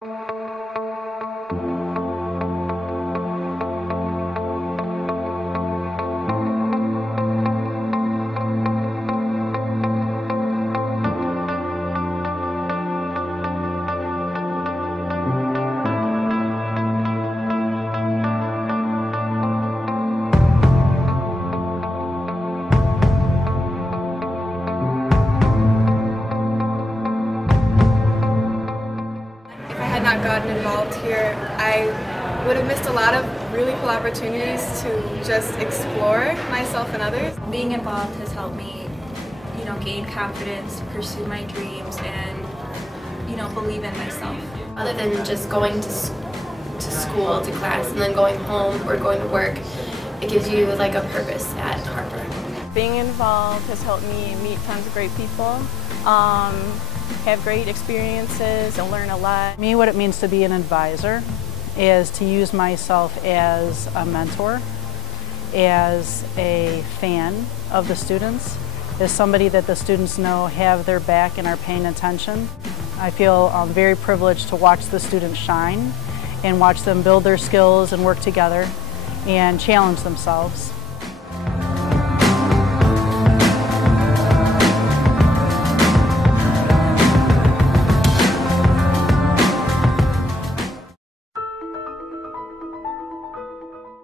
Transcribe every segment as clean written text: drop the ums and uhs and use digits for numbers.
Not gotten involved here, I would have missed a lot of really cool opportunities to just explore myself and others. Being involved has helped me, gain confidence, pursue my dreams, and, believe in myself. Other than just going to school, to class, and then going home or going to work, it gives you like a purpose at Harper. Being involved has helped me meet tons of great people. Have great experiences and learn a lot. For me, what it means to be an advisor is to use myself as a mentor, as a fan of the students, as somebody that the students know have their back and are paying attention. I feel very privileged to watch the students shine and watch them build their skills and work together and challenge themselves.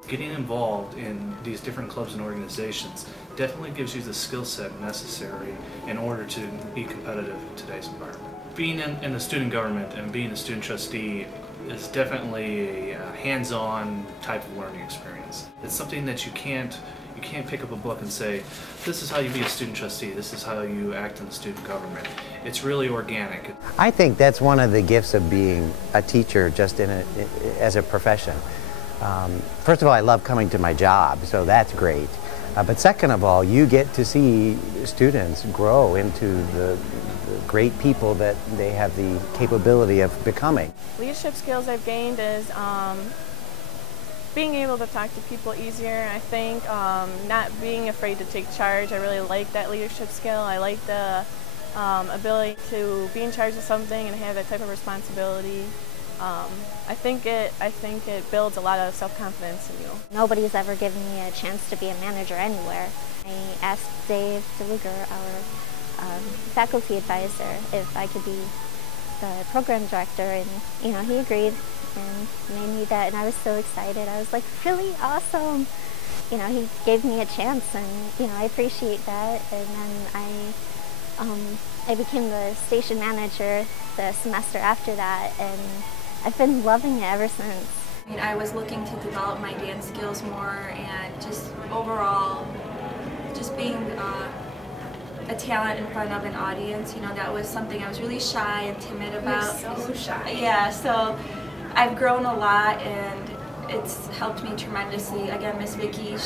Getting involved in these different clubs and organizations definitely gives you the skill set necessary in order to be competitive in today's environment. Being in the student government and being a student trustee is definitely a hands-on type of learning experience. It's something that you can't pick up a book and say, this is how you be a student trustee, this is how you act in the student government. It's really organic. I think that's one of the gifts of being a teacher just as a profession. First of all, I love coming to my job, so that's great. But second of all, you get to see students grow into the great people that they have the capability of becoming. Leadership skills I've gained is being able to talk to people easier. I think not being afraid to take charge. I really like that leadership skill. I like the ability to be in charge of something and have that type of responsibility. I think it builds a lot of self-confidence in you. Nobody's ever given me a chance to be a manager anywhere. I asked Dave DeLuger, our faculty advisor, if I could be the program director, and he agreed and made me that, and I was so excited. I was like, really awesome. He gave me a chance, and I appreciate that. And then I became the station manager the semester after that, and I've been loving it ever since. I was looking to develop my dance skills more, and just overall, just being a talent in front of an audience, that was something I was really shy and timid about. You're so shy. Yeah, so I've grown a lot, and it's helped me tremendously. Again, Miss Vicki,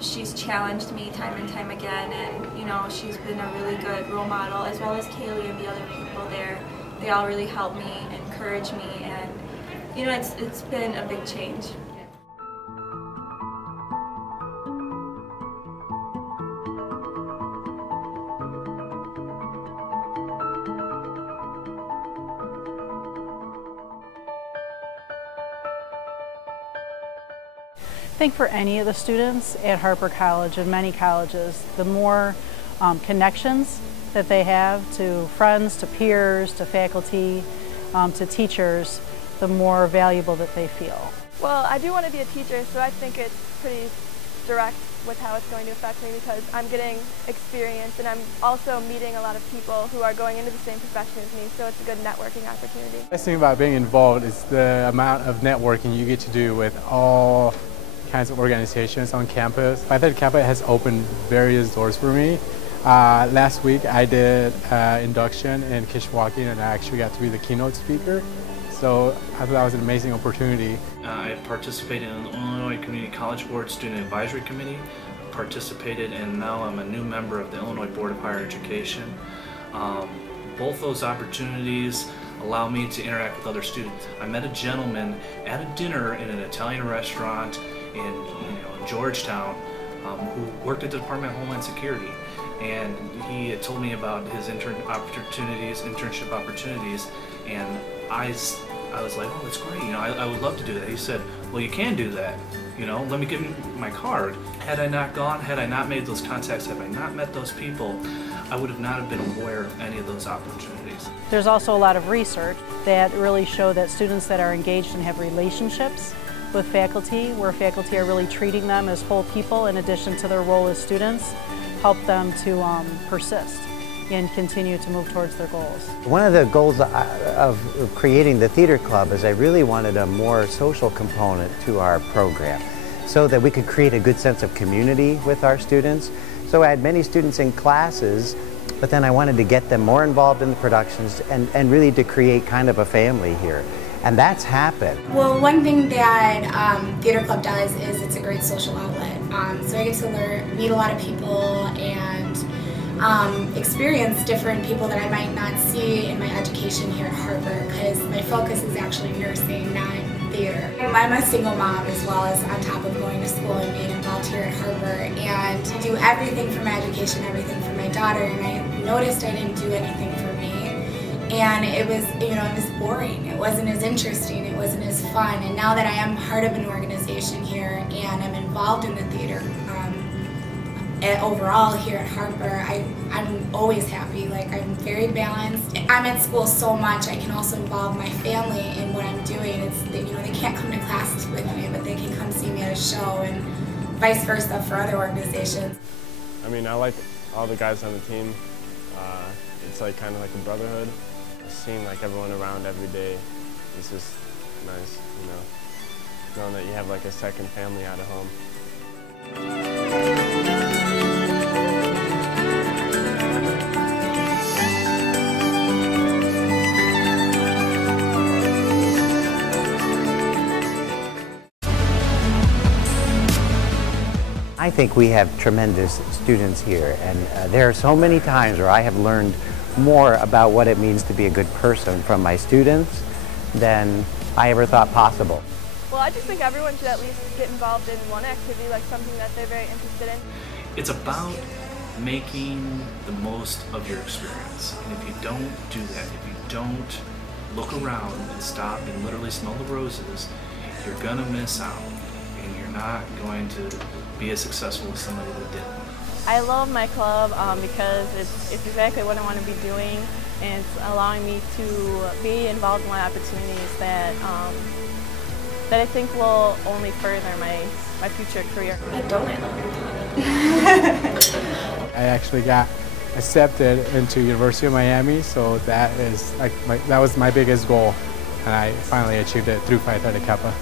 she's challenged me time and time again, and she's been a really good role model, as well as Kaylee and the other people there. They all really helped me, encourage me, and it's been a big change. I think for any of the students at Harper College and many colleges, the more connections that they have to friends, to peers, to faculty, to teachers, the more valuable that they feel. Well, I do want to be a teacher, so I think it's pretty direct with how it's going to affect me, because I'm getting experience and I'm also meeting a lot of people who are going into the same profession as me, so it's a good networking opportunity. The best thing about being involved is the amount of networking you get to do with all kinds of organizations on campus. I think campus has opened various doors for me. Last week I did induction in Kishwaukee, and I actually got to be the keynote speaker. So I thought that was an amazing opportunity. I participated in the Illinois Community College Board Student Advisory Committee, participated, and now I'm a new member of the Illinois Board of Higher Education. Both those opportunities allow me to interact with other students. I met a gentleman at a dinner in an Italian restaurant in Georgetown who worked at the Department of Homeland Security, and he had told me about his internship opportunities, and I I was like, oh, that's great, you know, I would love to do that. He said, well, you can do that, you know, let me give you my card. Had I not gone, had I not made those contacts, had I not met those people, I would have not have been aware of any of those opportunities. There's also a lot of research that really show that students that are engaged and have relationships with faculty, where faculty are really treating them as whole people in addition to their role as students, help them to persist and continue to move towards their goals. One of the goals of creating the theater club is I really wanted a more social component to our program so that we could create a good sense of community with our students. So I had many students in classes, but then I wanted to get them more involved in the productions and really to create kind of a family here. And that's happened. Well, one thing that Theater Club does is it's a great social outlet. So I get to meet a lot of people and experience different people that I might not see in my education here at Harper, because my focus is actually nursing, not theater. I'm a single mom as well as on top of going to school and being involved here at Harper, and I do everything for my education, everything for my daughter, and I noticed I didn't do anything for me. And it was, you know, it was boring. It wasn't as interesting. It wasn't as fun. And now that I am part of an organization here and I'm involved in the theater overall here at Harper, I'm always happy. Like, I'm very balanced. I'm at school so much. I can also involve my family in what I'm doing. It's that, you know, they can't come to class with me, but they can come see me at a show, and vice versa for other organizations. I mean, I like all the guys on the team. It's like kind of like a brotherhood. Seeing like everyone around every day is just nice, you know, knowing that you have like a second family out of home. I think we have tremendous students here, and there are so many times where I have learned more about what it means to be a good person from my students than I ever thought possible. Well, I just think everyone should at least get involved in one activity, like something that they're very interested in. It's about making the most of your experience. And if you don't do that, if you don't look around and stop and literally smell the roses, you're gonna miss out, and you're not going to be as successful as somebody that didn't. I love my club because it's exactly what I want to be doing, and it's allowing me to be involved in opportunities that that I think will only further my future career. I don't. I actually got accepted into University of Miami, so that is like that was my biggest goal, and I finally achieved it through Phi Theta Kappa.